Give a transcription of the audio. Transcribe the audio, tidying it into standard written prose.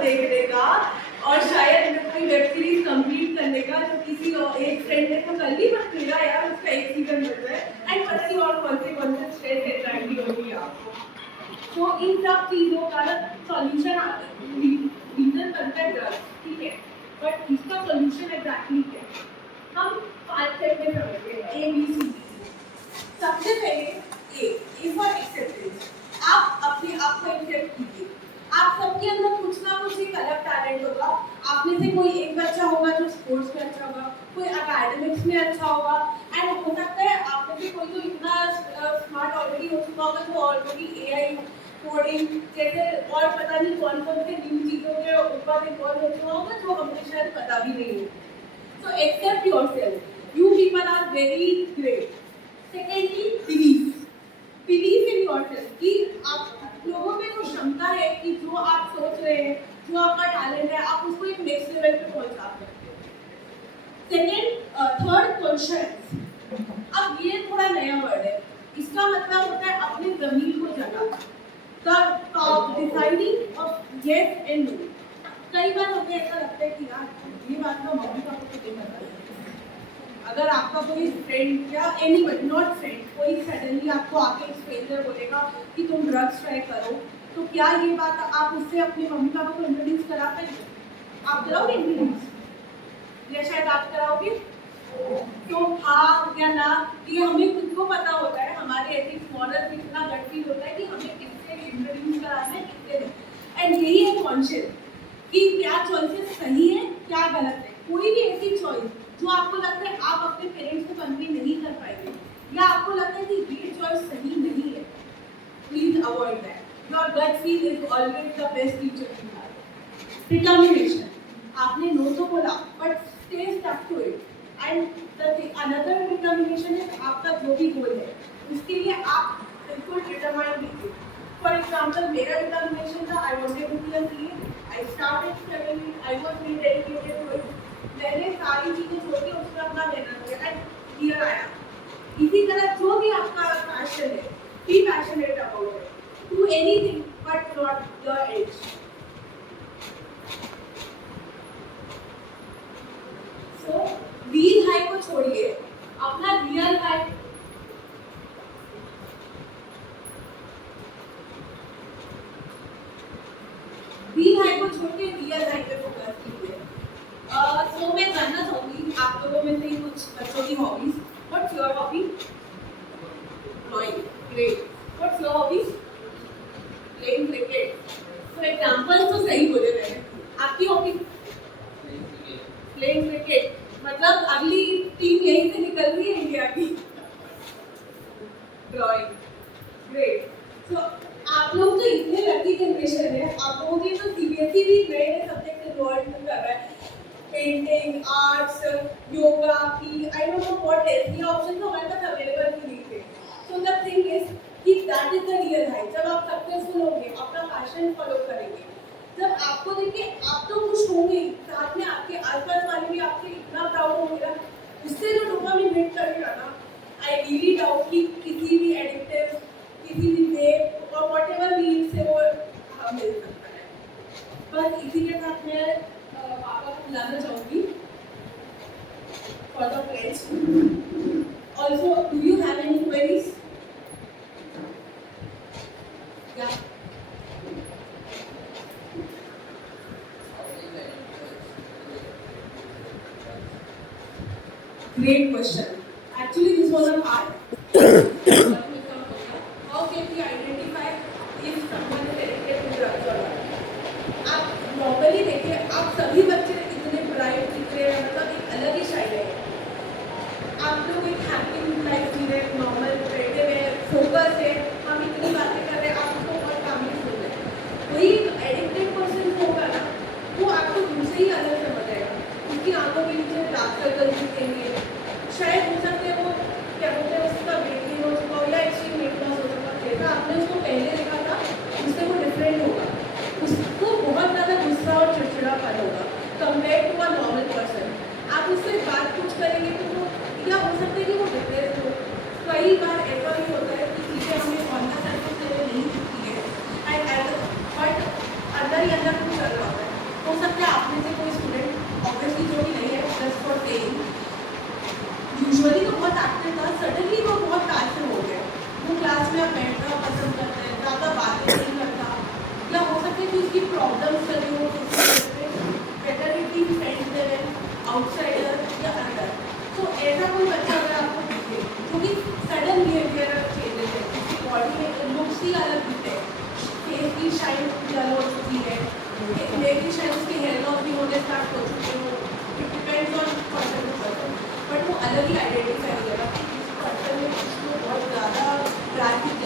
देखने का और शायद कोई वेब सीरीज कंप्लीट करने का जो किसी और एक फ्रेंड ने तो कर ली, बट मेरा यार उसका एक सीजन मिल रहा है एंड पता नहीं और कौन से स्ट्रेस एंजाइटी होगी आपको। तो इन सब चीज़ों का सॉल्यूशन रीजन बनता है ड्रग्स, ठीक है, बट इसका सॉल्यूशन एग्जैक्टली क्या है? हम 5 स्टेप में समझते हैं, ABCD। सबसे पहले ए फॉर एक्सेप्टेंस। आप अपने आप को एक्सेप्ट कीजिए। आप सबके अंदर कुछ ना कुछ एक अलग टैलेंट होगा। आप में से कोई एक बच्चा होगा जो स्पोर्ट्स में अच्छा होगा, कोई एकेडमिक्स में अच्छा होगा, एंड हो सकता है आप में से कोई तो इतना स्मार्ट ऑलरेडी हो चुका होगा जो ऑलरेडी AI कोडिंग जैसे और पता नहीं कौन कौन से न्यू चीज़ों के ऊपर इन्वॉल्व हो चुका होगा जो हमें शायद पता भी नहीं है। So accept yourself. You people are very great. Secondly, believe in yourself. कि आप लोगों में जो क्षमता है कि जो आप सोच रहे हैं, जो आपका टैलेंट है, आप उसको एक नेक्स्ट लेवल पे पहुंचा सकते हो। Second, third, conscious. अब ये थोड़ा नया वर्ड है। इसका मतलब होता है अपने ज़मीर को जगाना। Deciding of yes and no. कई बार हमें ऐसा लगता है कि यार ये बात तो मम्मी पापा को नहीं पता है। अगर आपका कोई फ्रेंड या एनीबडी, नॉट फ्रेंड, कोई सडनली आपको आके एक स्ट्रेंजर बोलेगा कि तुम ड्रग्स ट्राई करो, तो क्या ये बात आप उससे अपने मम्मी पापा को इंट्रोड्यूस करा पाएंगे? आप कराओगे इंट्रोड्यूस? या शायद आप कराओगे? क्यों हाँ या ना, ये हमें खुद को पता होता है। हमारे एथिक्स मॉरल्स इतना गट फील होता है कि हमें किससे इंट्रोड्यूस कराना है, किससे नहीं। एंड यही है कॉन्शियस कि क्या चॉइसेस सही है, क्या गलत है। कोई भी ऐसी चॉइस जो आपको लगता है आप अपने पेरेंट्स को कन्वे नहीं कर पाएंगे, या आपको लगता है कि ये चॉइस सही नहीं है, please avoid that. Your gut feel is always the best teacher you have. Determination. आपने नो तो बोला, but stay stuck to it. And another determination है आपका जो भी गोल है उसके लिए आप बिल्कुल डिटरमाइंड कीजिए। फॉर एग्जाम्पल, मेरा डिटर्मिनेशन था I wanted to be a CA। I started studying it. I was very dedicated to it. मैंने सारी चीजें छोड़ के उसमें अपना मेहनत किया एंड हियर आई एम। इसी तरह जो भी आपका पैशन है, be passionate about it. Do anything but not your age. So real high को छोड़िए, अपना real high को छोड़ के रियल लाइफ पे फोकस कीजिए। सो मैं जानना चाहूँगी आप लोगों में से कुछ बच्चों की hobbies. What's your hobby? Drawing. Great. What's your hobby? Playing cricket. For example तो सही बोले मैंने। आपकी हॉबी? Playing cricket. मतलब अगली टीम यहीं से निकल रही है इंडिया की। ड्राइंग। ग्रेट। सो आप लोग तो इतने लकी जनरेशन है, आप लोगों के तो CBSE भी नए सब्जेक्ट इन्वॉल्व कर रहा है। पेंटिंग, आर्ट्स, योगा की, I don't know what else. ये ऑप्शन तो हमारे पास अवेलेबल ही नहीं थे। सो द थिंग इज कि that is the real high. जब आप सक्सेसफुल होंगे, अपना पैशन फॉलो करेंगे, जब आपको देखिए आप तो खुश होंगे, साथ में आपके आसपास वाले भी आपसे इतना प्राउड होंगे ना, उससे जो डोपामिन हिट करेगा ना, आई रियली डाउट कि किसी भी एडिक्टिव, किसी भी वेब और व्हाटएवर नीड से वो मिल सकता है। बस इसी के साथ मैं पापा को बुलाना चाहूँगी for the place. Also do you have any queries? या great question. Actually, this was a part. How can we identify if someone is addicted to drugs or not? आप normally देखिए, आप सभी बच्चे इतने bright दिख रहे हैं, मतलब एक अलग ही शायद है। आप लोग एक happy life जी रहे हैं, normal बैठे हुए हैं, focus है, हम इतनी बातें कर रहे हैं, आप उसको बहुत कामली सुन रहे हैं। वही addicted person होगा ना, वो आपको दूसरे ही अलग समझेगा। उसकी आंखों के नीचे डार्क सर्कल्स दिखेंगे, शायद हो सकते हैं वो क्या बोलते हैं उसका वेट गेन हो चुका हो या एक्सट्रीम वेट लॉस हो चुका। जैसा आपने उसको पहले देखा था उससे वो डिफरेंट होगा, उसको बहुत ज़्यादा गुस्सा और चिड़चिड़ापन होगा compare to a normal person. आप उससे बात कुछ करेंगे तो वो, या हो सकता है कि वो डिप्रेस हो। कई बार ऐसा भी होता है कि चीज़ें हमें कॉन्शियस नहीं दिखती है, बट अंदर ही अंदर कुछ चल रहा होता है। आप में से कोई स्टूडेंट ऑब्वियसली जो कि नहीं है जस्ट फॉर प्लेइंग, यूजुअली तो बहुत एक्टिव था, सडनली वो बहुत पैसिव हो गया। वो क्लास में अब बैठना पसंद करता है, ज़्यादा बातें नहीं करता, या हो सकता है कि उसकी प्रॉब्लम्स चल रही हो किसी वजह से, better it be friends there outsider या अंदर। तो ऐसा कोई बच्चा अगर आपको दिखे जो कि सडन बिहेवियर चेंजेस है, उसकी बॉडी में लुक्स ही अलग दिखते हैं, फेस की शाइन डल हो चुकी है, नेक की शाइन उसके हेयर लॉस भी होने स्टार्ट हो चुके हो, it depends on person to person, but वो अलग ही आइडेंटिफाई करेगा कि इस पर्सन में इसको बहुत ज़्यादा ट्रैफिक